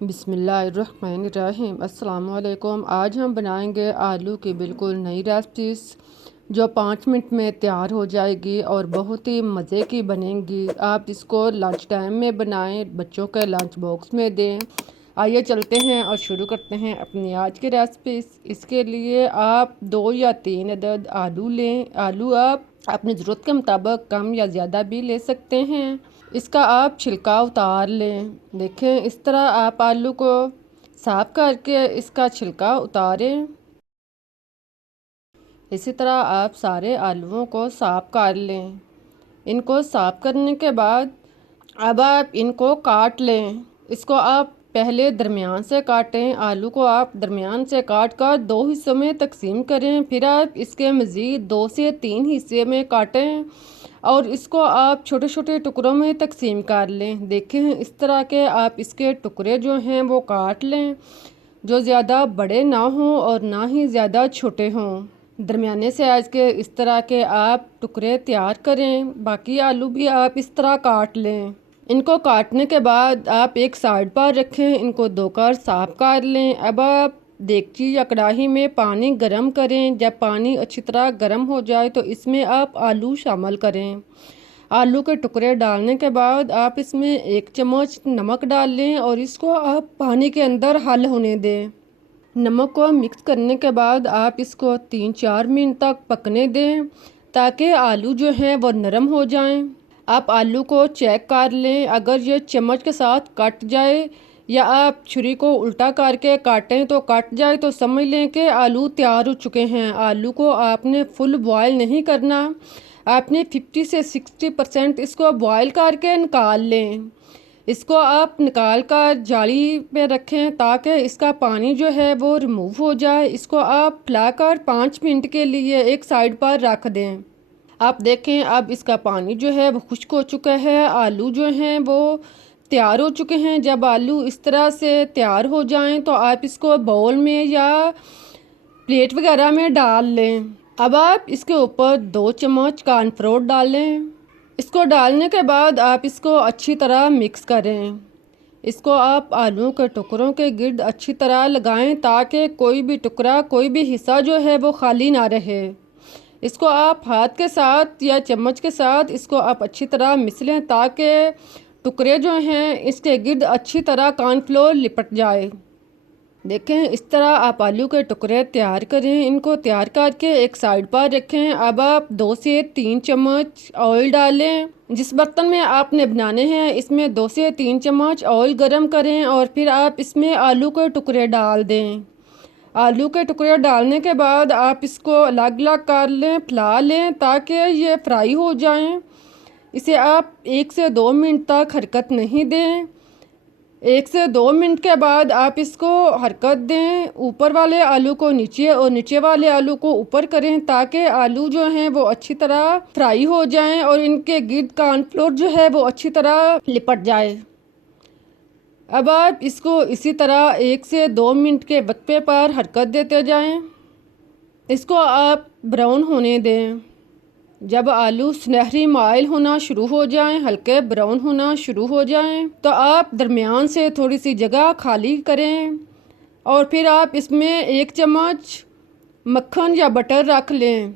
बिस्मिल्लाहिर्रहमानिर्रहीम। अस्सलाम वालेकुम। आज हम बनाएंगे आलू की बिल्कुल नई रेसिपीज़ जो 5 मिनट में तैयार हो जाएगी और बहुत ही मज़े की बनेंगी। आप इसको लंच टाइम में बनाएं, बच्चों के लंच बॉक्स में दें। आइए चलते हैं और शुरू करते हैं अपनी आज की रेसिपीज़। इसके लिए आप 2 या 3 अदद आलू लें। आलू आप अपनी ज़रूरत के मुताबिक कम या ज़्यादा भी ले सकते हैं। इसका आप छिलका उतार लें। देखें, इस तरह आप आलू को साफ़ करके इसका छिलका उतारें। इसी तरह आप सारे आलूओं को साफ़ कर लें। इनको साफ़ करने के बाद अब आप इनको काट लें। इसको आप पहले दरमियान से काटें। आलू को आप दरमियान से काट कर 2 हिस्सों में तकसीम करें। फिर आप इसके मज़ीद 2 से 3 हिस्से में काटें और इसको आप छोटे छोटे टुकड़ों में तकसीम कर लें। देखें, इस तरह के आप इसके टुकड़े जो हैं वो काट लें, जो ज़्यादा बड़े ना हों और ना ही ज़्यादा छोटे हों। दरमियाने साइज़ के इस तरह के आप टुकड़े तैयार करें। बाकी आलू भी आप इस तरह काट लें। इनको काटने के बाद आप एक साइड पर रखें। इनको धोकर साफ़ कर लें। अब आप देगची या कढ़ाई में पानी गरम करें। जब पानी अच्छी तरह गरम हो जाए तो इसमें आप आलू शामिल करें। आलू के टुकड़े डालने के बाद आप इसमें 1 चम्मच नमक डाल लें और इसको आप पानी के अंदर हल होने दें। नमक को मिक्स करने के बाद आप इसको 3-4 मिनट तक पकने दें ताकि आलू जो हैं वो नरम हो जाएं। आप आलू को चेक कर लें। अगर ये चम्मच के साथ कट जाए या आप छुरी को उल्टा करके काटें तो कट जाए तो समझ लें कि आलू तैयार हो चुके हैं। आलू को आपने फुल बॉयल नहीं करना, आपने 50 से 60% इसको बॉयल करके निकाल लें। इसको आप निकाल कर जाली पे रखें ताकि इसका पानी जो है वो रिमूव हो जाए। इसको आप फैलाकर 5 मिनट के लिए एक साइड पर रख दें। आप देखें, अब इसका पानी जो है वो खुश्क हो चुका है। आलू जो हैं वो तैयार हो चुके हैं। जब आलू इस तरह से तैयार हो जाएं तो आप इसको बाउल में या प्लेट वगैरह में डाल लें। अब आप इसके ऊपर 2 चम्मच कॉर्नफ्लोर डालें। इसको डालने के बाद आप इसको अच्छी तरह मिक्स करें। इसको आप आलू के टुकड़ों के गिर्द अच्छी तरह लगाएं ताकि कोई भी टुकड़ा, कोई भी हिस्सा जो है वो खाली ना रहे। इसको आप हाथ के साथ या चम्मच के साथ इसको आप अच्छी तरह मिसलें ताकि टुकड़े जो हैं इसके गिर्द अच्छी तरह कॉर्नफ्लोर लिपट जाए। देखें, इस तरह आप आलू के टुकड़े तैयार करें। इनको तैयार करके एक साइड पर रखें। अब आप 2 से 3 चम्मच ऑयल डालें। जिस बर्तन में आपने बनाने हैं इसमें 2 से 3 चम्मच ऑयल गरम करें और फिर आप इसमें आलू के टुकड़े डाल दें। आलू के टुकड़े डालने के बाद आप इसको अलग अलग कर लें, फैला लें ताकि ये फ्राई हो जाएं। इसे आप 1 से 2 मिनट तक हरकत नहीं दें। 1 से 2 मिनट के बाद आप इसको हरकत दें। ऊपर वाले आलू को नीचे और नीचे वाले आलू को ऊपर करें ताकि आलू जो हैं वो अच्छी तरह फ्राई हो जाएं और इनके गिर्द कॉर्नफ्लोर जो है वो अच्छी तरह लिपट जाए। अब आप इसको इसी तरह 1 से 2 मिनट के वक्फे पर हरकत देते जाएं। इसको आप ब्राउन होने दें। जब आलू सुनहरी माइल होना शुरू हो जाएं, हल्के ब्राउन होना शुरू हो जाएं, तो आप दरमियान से थोड़ी सी जगह खाली करें और फिर आप इसमें 1 चम्मच मक्खन या बटर रख लें।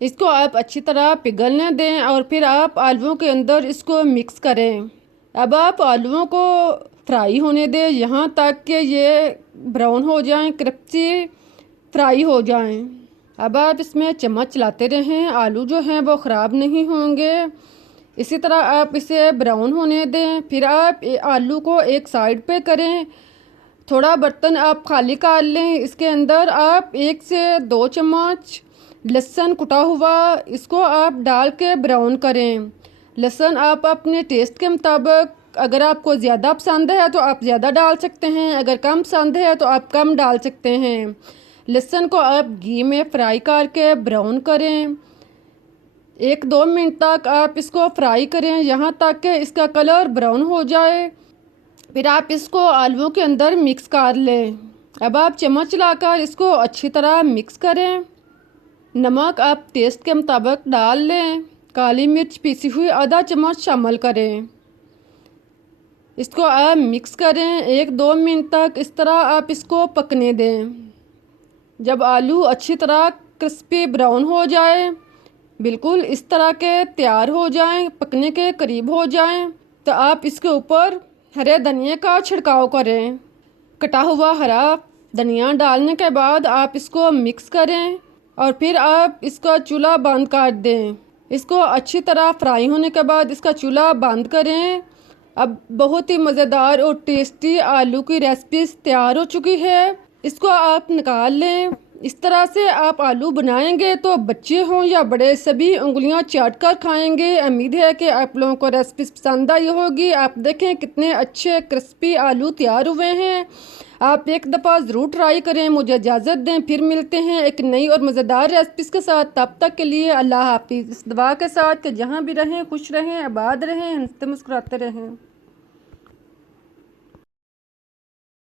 इसको आप अच्छी तरह पिघलने दें और फिर आप आलूओं के अंदर इसको मिक्स करें। अब आप आलूओं को फ्राई होने दें यहाँ तक कि ये ब्राउन हो जाएं, क्रिस्पी फ्राई हो जाएं। अब आप इसमें चम्मच चलाते रहें, आलू जो हैं वो ख़राब नहीं होंगे। इसी तरह आप इसे ब्राउन होने दें। फिर आप आलू को एक साइड पे करें। थोड़ा बर्तन आप खाली कर लें। इसके अंदर आप 1 से 2 चम्मच लहसुन कुटा हुआ इसको आप डाल के ब्राउन करें। लहसुन आप अपने टेस्ट के मुताबिक, अगर आपको ज़्यादा पसंद है तो आप ज़्यादा डाल सकते हैं, अगर कम पसंद है तो आप कम डाल सकते हैं। लहसुन को आप घी में फ्राई करके ब्राउन करें। 1-2 मिनट तक आप इसको फ्राई करें यहाँ तक कि इसका कलर ब्राउन हो जाए। फिर आप इसको आलूओं के अंदर मिक्स कर लें। अब आप चम्मच चलाकर इसको अच्छी तरह मिक्स करें। नमक आप टेस्ट के मुताबिक डाल लें। काली मिर्च पीसी हुई आधा चम्मच शामिल करें। इसको आप मिक्स करें 1-2 मिनट तक। इस तरह आप इसको पकने दें। जब आलू अच्छी तरह क्रिस्पी ब्राउन हो जाए, बिल्कुल इस तरह के तैयार हो जाएं, पकने के करीब हो जाएं, तो आप इसके ऊपर हरे धनिया का छिड़काव करें। कटा हुआ हरा धनिया डालने के बाद आप इसको मिक्स करें और फिर आप इसका चूल्हा बंद कर दें। इसको अच्छी तरह फ्राई होने के बाद इसका चूल्हा बंद करें। अब बहुत ही मज़ेदार और टेस्टी आलू की रेसिपी तैयार हो चुकी है। इसको आप निकाल लें। इस तरह से आप आलू बनाएंगे तो बच्चे हों या बड़े सभी उंगलियां चाट कर खाएंगे। उम्मीद है कि आप लोगों को रेसिपी पसंद आई होगी। आप देखें कितने अच्छे क्रिस्पी आलू तैयार हुए हैं। आप एक दफ़ा ज़रूर ट्राई करें। मुझे इजाज़त दें, फिर मिलते हैं एक नई और मज़ेदार रेसिपीज़ के साथ। तब तक के लिए अल्लाह हाफिज़। इस दुआ के साथ कि जहाँ भी रहें खुश रहें, आबाद रहें, हंसते मुस्कुराते रहें।